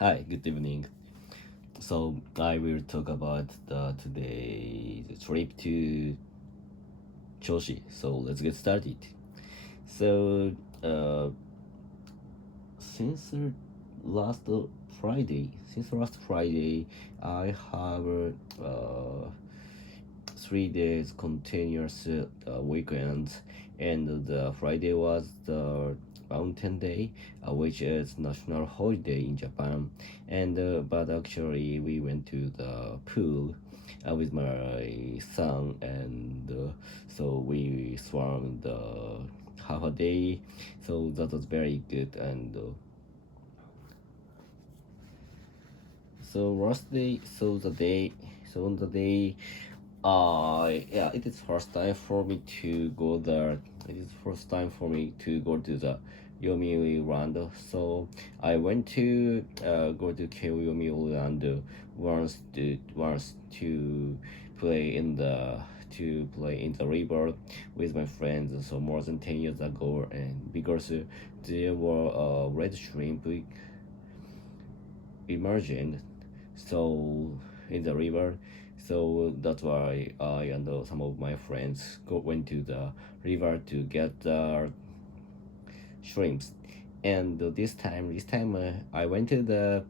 Hi, good evening. So I will talk about the trip to Choshi. So let's get started. So uh, since last Friday, I have 3 days continuous weekend, and the Friday was the mountain day, which is national holiday in Japan. And but actually we went to the pool with my son, and so we swam the half a day. So that was very good. And so last day, so on the day, yeah, it is first time for me to go there. It is first time for me to go to the Yomiuriland. So I went to go to Yomiuriland once to play in the play in the river with my friends. So more than 10 years ago, and because there were red shrimp emerging so in the river. So that's why I and some of my friends went to the river to get the shrimps. And this time I went to the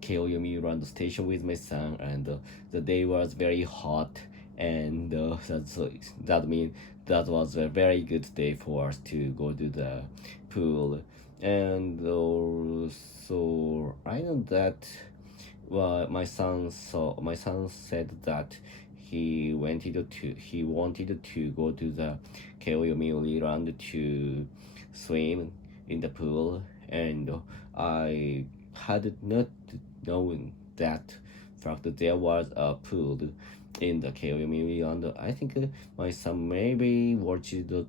Yomiuriland station with my son, and the day was very hot, and that means that was a very good day for us to go to the pool. And so I know that my son said that he wanted to go to the Yomiuriland to swim in the pool, and I had not known that fact that there was a pool in the Yomiuriland. I think my son maybe watched the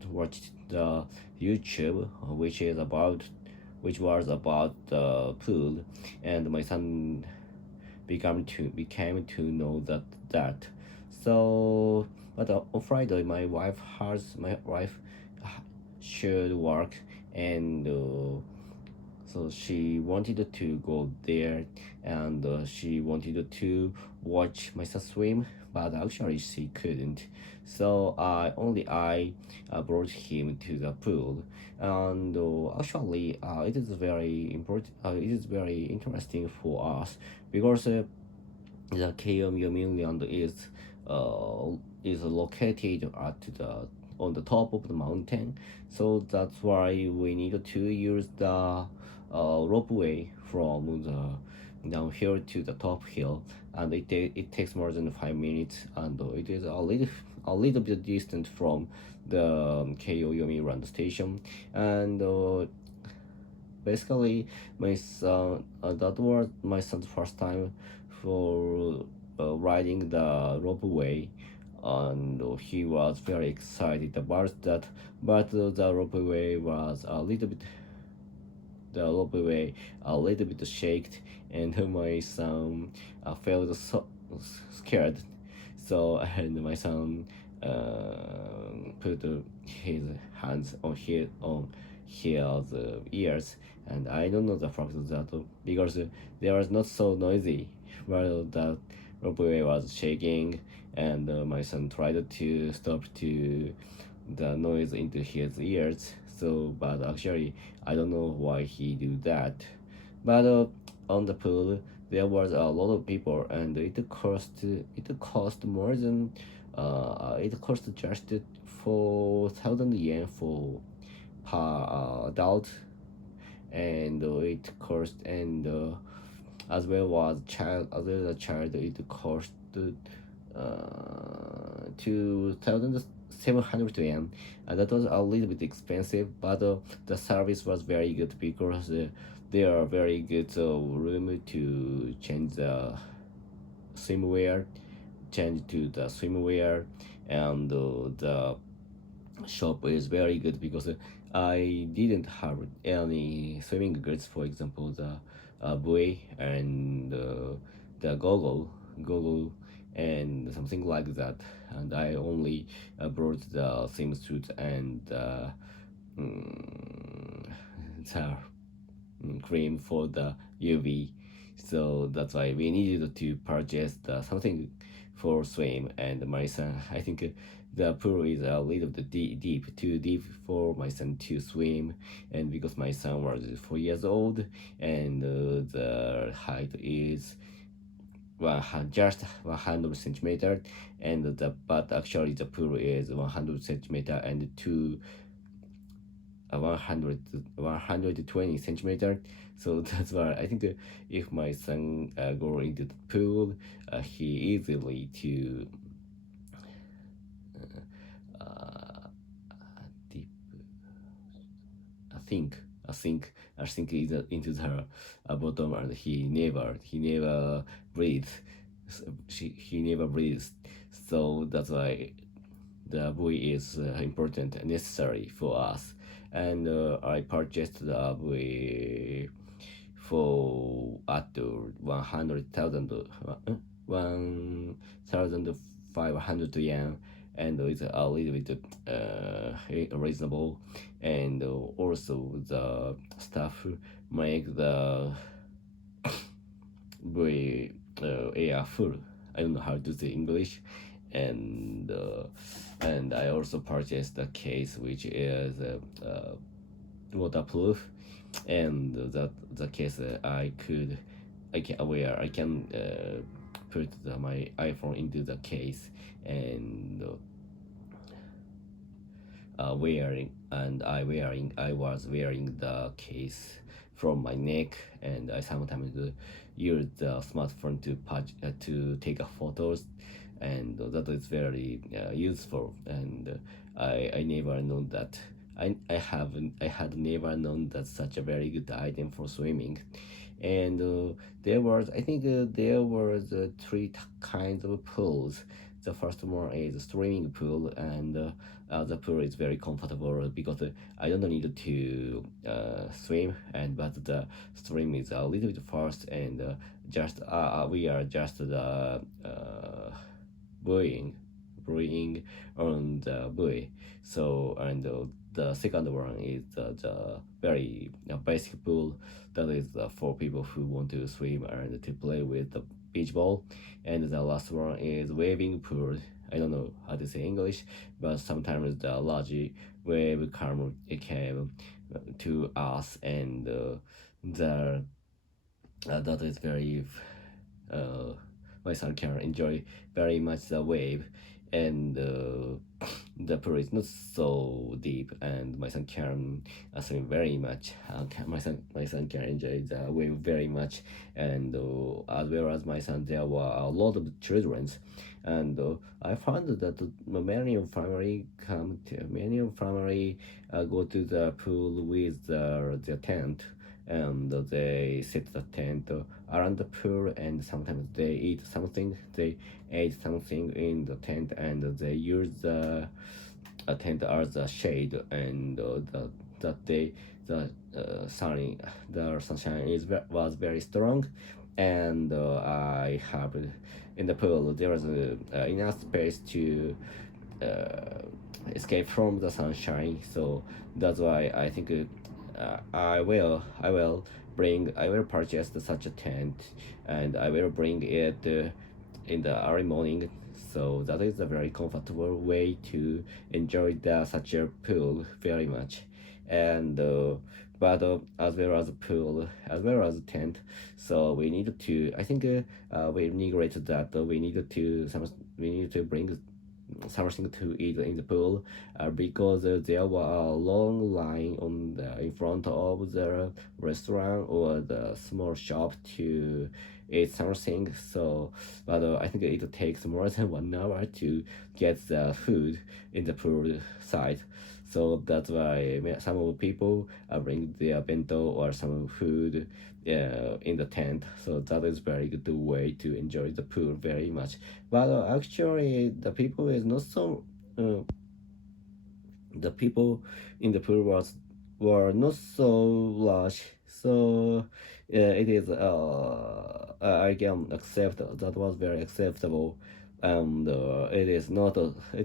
YouTube, which was about the pool, and my son became to know that. So, but on Friday, my wife should work, and so she wanted to go there, and she wanted to watch my son swim, but actually she couldn't. So I brought him to the pool, and actually it is very important. It is very interesting for us because the Yomiuriland is located at the on the top of the mountain, so that's why we need to use the ropeway from the downhill to the top hill, and it takes more than 5 minutes, and it is a little bit distant from the Yomiuriland station, and basically my son that was my son's first time for riding the ropeway, and he was very excited about that. But the ropeway was a little bit shaken, and my son felt so scared. So and my son put his hands on his ears, and I don't know the fact of that because they was not so noisy while the ropeway was shaking, and my son tried to stop to the noise into his ears. So, but actually, I don't know why he do that. But on the pool, there was a lot of people, and it cost more than it cost just 4,000 yen for per adult, and it cost and as well as a child it cost 2,700 yen. That was a little bit expensive, but the service was very good because there are very good room to swimwear change to the swimwear, and the shop is very good because I didn't have any swimming goods. For example, the buoy and the goggle, and something like that. And I only brought the swimsuit and mm, the cream for the UV. So that's why we needed to purchase something for swim. And my son, I think the pool is a little bit deep, too deep for my son to swim. And because my son was 4 years old, and the height is just 100 centimeter, and but actually the pool is 100 centimeter and two 100 120 centimeter. So that's why I think if my son go into the pool, he easily to uh, deep I think is into the bottom, and he never breathes. He never breathes. So that's why the buoy is important and necessary for us. And I purchased the buoy for at 100,000 1,500 yen, and it's a little bit reasonable. And also the staff make the buoy air full. I don't know how to say English. And I also purchased a case which is waterproof, and the case I can put my iPhone into the case, and I was wearing the case from my neck, and I sometimes use the smartphone to take a photos, and that is very useful. And I never known that I had never known that such a very good item for swimming. And there was three kinds of pools. The first one is swimming pool, and the pool is very comfortable because I don't need to swim, and but the stream is a little bit fast, and just we are just the buoying, buoying on the buoy. So, and the second one is the very basic pool that is for people who want to swim and to play with the beach ball. And the last one is waving pool. I don't know how to say English, but sometimes the large wave came to us, and the that is very uh, my son can enjoy very much the wave. And the pool is not so deep, and my son can swim very much. My son can enjoy the wave very much. And as well as my son, there were a lot of children. And I found that many of family go to the pool with their tent, and they set the tent around the pool, and sometimes they ate something in the tent, and they use the tent as a shade. And that day the sunshine was very strong. And I have in the pool there was enough space to uh, escape from the sunshine. So that's why I think I will purchase such a tent, and I will bring it in the early morning. So that is a very comfortable way to enjoy such a pool very much. And but as well as a pool, as well as a tent, so we need to. I think we neglected that. We need to bring something to eat in the pool, because there were a long line in front of the restaurant or the small shop to eat something. So, but I think it takes more than 1 hour to get the food in the pool side. So that's why some of the people bring their bento or some food in the tent. So that is very good way to enjoy the pool very much. But actually, uh, the people in the pool were not so large. So it is I can accept that was very acceptable. And it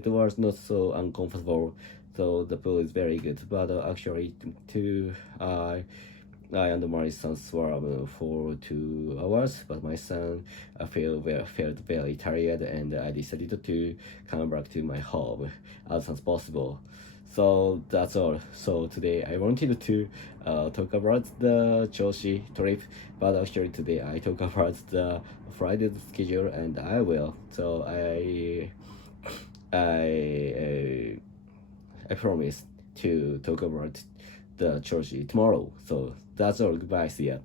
was not so uncomfortable. So the pool is very good. But actually, to I and my son swam for 2 hours, but my son felt very tired, and I decided to come back to my home as soon as possible. So that's all. So today I wanted to talk about the Joshi trip, but actually today I talk about the Friday schedule, and I will. So I I promise to talk about the Joshi tomorrow. So that's all. Goodbye. See ya.